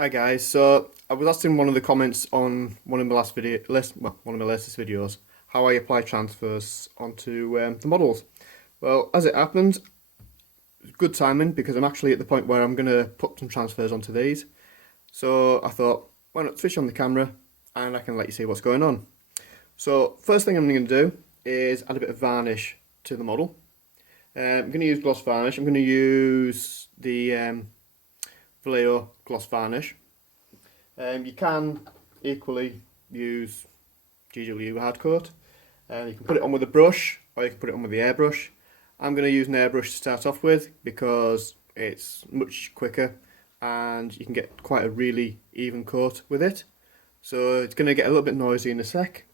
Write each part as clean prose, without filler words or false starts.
Hi guys, so I was asked in one of the comments on one of my one of my latest videos, how I apply transfers onto the models. Well, as it happened, good timing because I'm actually at the point where I'm going to put some transfers onto these. So I thought, why not switch on the camera and I can let you see what's going on. So first thing I'm going to do is add a bit of varnish to the model. I'm going to use gloss varnish. I'm going to use the Vallejo gloss varnish. You can equally use GW hard coat. You can put it on with a brush or you can put it on with the airbrush. I'm going to use an airbrush to start off with because it's much quicker and you can get quite a really even coat with it. So it's going to get a little bit noisy in a sec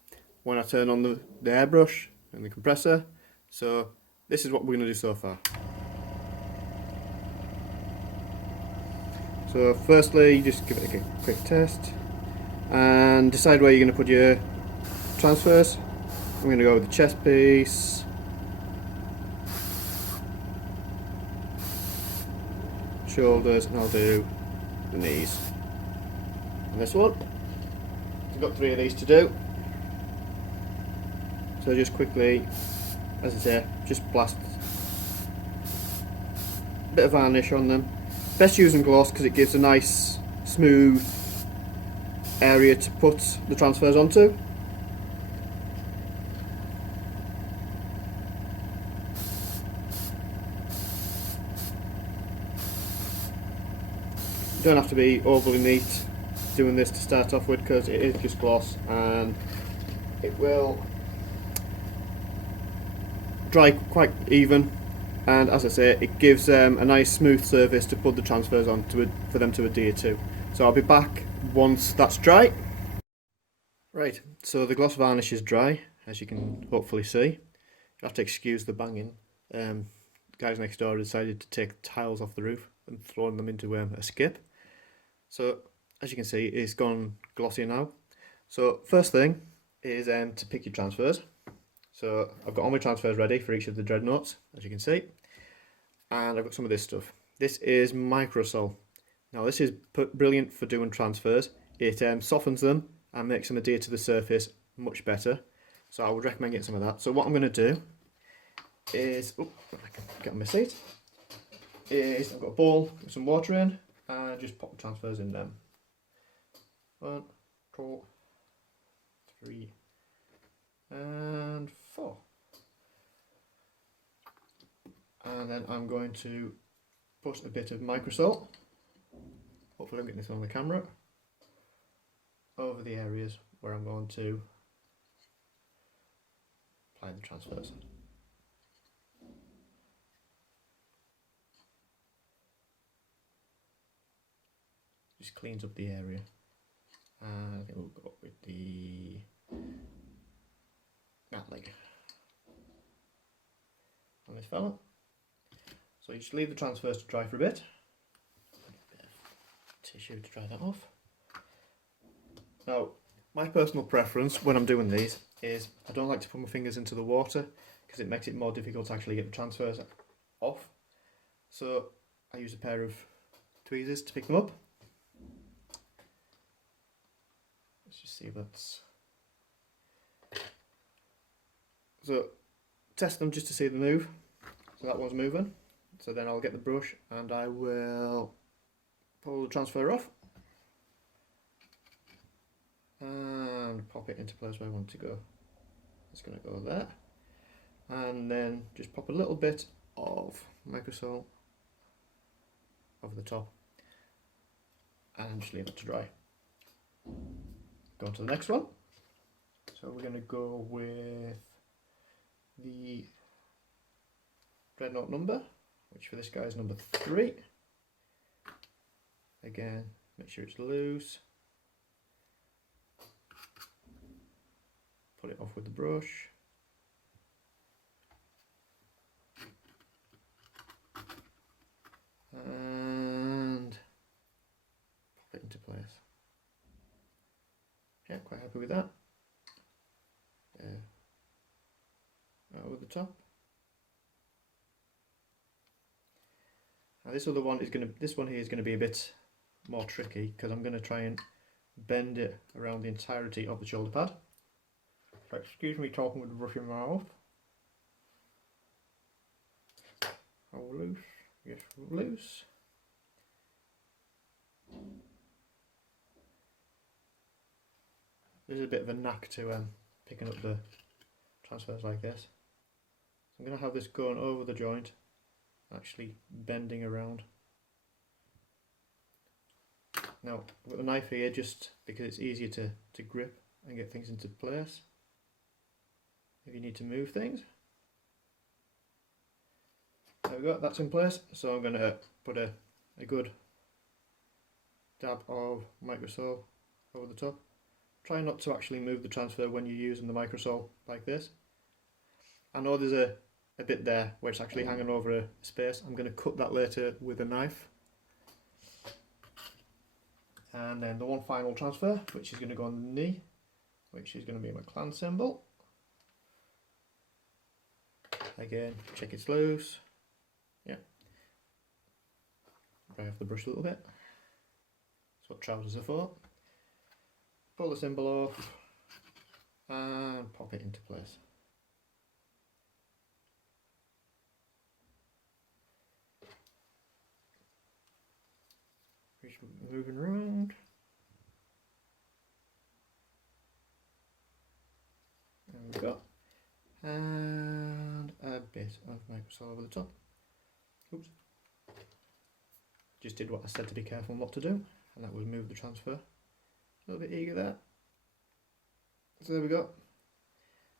when I turn on the airbrush and the compressor. So this is what we're going to do so far. So firstly, just give it a quick test and decide where you're going to put your transfers. I'm going to go with the chest piece, shoulders, and I'll do the knees. And this one, I've got 3 of these to do. So just quickly, as I say, just blast a bit of varnish on them. Best using gloss because it gives a nice smooth area to put the transfers onto. You don't have to be overly neat doing this to start off with because it is just gloss and it will dry quite even, and as I say, it gives a nice smooth surface to put the transfers on for them to adhere to. So I'll be back once that's dry. Right, so the gloss varnish is dry, as you can hopefully see. You have to excuse the banging. Guys next door decided to take tiles off the roof and throwing them into a skip. So as you can see, it's gone glossy now. So first thing is to pick your transfers. So I've got all my transfers ready for each of the dreadnoughts, as you can see. And I've got some of this stuff. This is Microsol. Now this is brilliant for doing transfers. It softens them and makes them adhere to the surface much better. So I would recommend getting some of that. So what I'm going to do is, I can get on my seat, is I've got a bowl with some water in and just pop the transfers in them. 1, 2, 3, and 4. And then I'm going to put a bit of Microsol, hopefully I'm getting this on the camera, over the areas where I'm going to apply the transfers. Just cleans up the area. And I think we'll go with the leg on this fella. So you just leave the transfers to dry for a bit. A bit of tissue to dry that off. Now, my personal preference when I'm doing these is I don't like to put my fingers into the water because it makes it more difficult to actually get the transfers off. So I use a pair of tweezers to pick them up. Let's just see if that's... So test them just to see them move. So that one's moving. So then I'll get the brush and I will pull the transfer off and pop it into place where I want it to go. It's going to go there, and then just pop a little bit of Microsol over the top and just leave it to dry. Go on to the next one. So we're going to go with the Dreadnought number, which for this guy is number 3. Again, make sure it's loose. Put it off with the brush. And pop it into place. Yeah, quite happy with that. Over the top. Now this other one is this one here is going to be a bit more tricky because I'm going to try and bend it around the entirety of the shoulder pad. So excuse me talking with the brush in my mouth. Oh, loose. Yes, loose. There's a bit of a knack to picking up the transfers like this. I'm going to have this going over the joint, actually bending around. Now, I've got the knife here just because it's easier to grip and get things into place if you need to move things. There we go, that's in place. So I'm going to put a good dab of Microsol over the top. Try not to actually move the transfer when you're using the Microsol like this. I know there's a bit there where it's actually hanging over a space. I'm going to cut that later with a knife. And then the one final transfer, which is going to go on the knee, which is going to be my clan symbol. Again, check it's loose. Yeah. Dry off the brush a little bit. That's what trousers are for. Pull the symbol off and pop it into place. Just moving around. There we go. And a bit of Microsol over the top. Oops. Just did what I said to be careful not to do, and that was move the transfer. A little bit eager there. So there we go.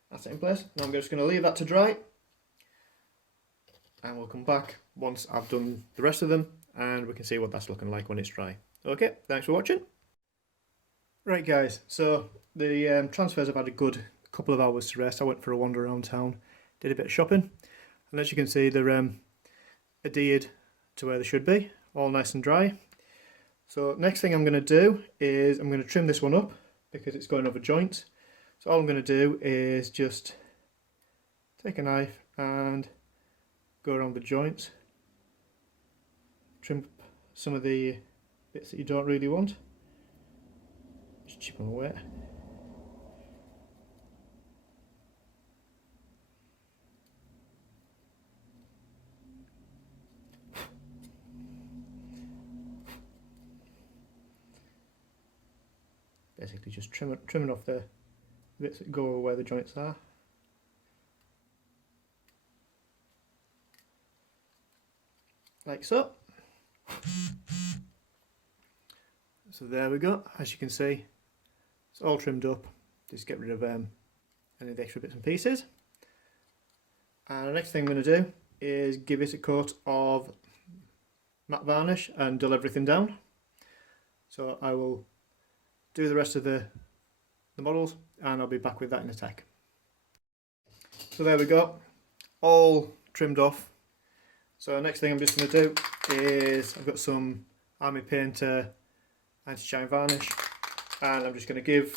That's it in place. Now I'm just going to leave that to dry. And we'll come back once I've done the rest of them and we can see what that's looking like when it's dry. Okay, thanks for watching. Right guys, so the transfers have had a good couple of hours to rest. I went for a wander around town, did a bit of shopping, and as you can see they're adhered to where they should be, all nice and dry. So next thing I'm going to do is I'm going to trim this one up because it's going over joints. So all I'm going to do is just take a knife and go around the joints, trim some of the bits that you don't really want, just chip them away. Basically just trimming off the bits that go where the joints are. Like so. So there we go, as you can see it's all trimmed up. Just get rid of any of the extra bits and pieces. And the next thing I'm going to do is give it a coat of matte varnish and dull everything down. So I will do the rest of the models and I'll be back with that in a sec. So there we go, all trimmed off. So next thing I'm just going to do is I've got some Army Painter anti-shine varnish and I'm just going to give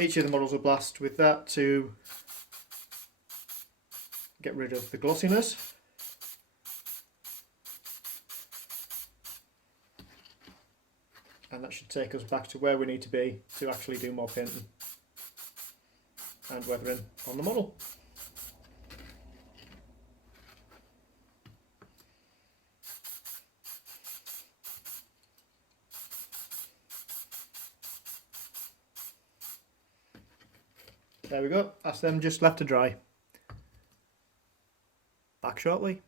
each of the models a blast with that to get rid of the glossiness. And that should take us back to where we need to be to actually do more painting and weathering on the model. There we go, that's them just left to dry. Back shortly.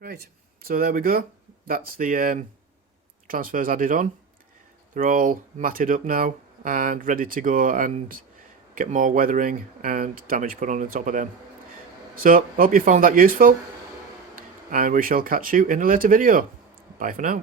Right, so there we go, that's the transfers added on. They're all matted up now and ready to go and get more weathering and damage put on the top of them. So, hope you found that useful and we shall catch you in a later video. Bye for now.